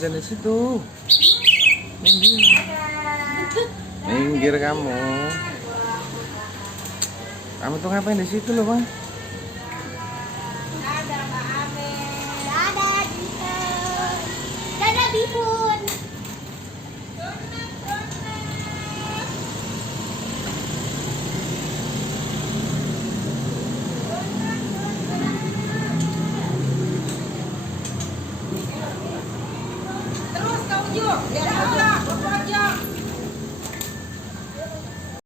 jangan di situ. Minggir. Minggir kamu. Kamu tuh ngapain di situ loh, Bang? Dadah, Mbak Ame. Dadah, Dinten. Dadah, Bihun. Terus kau ujung, biar Allah, ke pojok.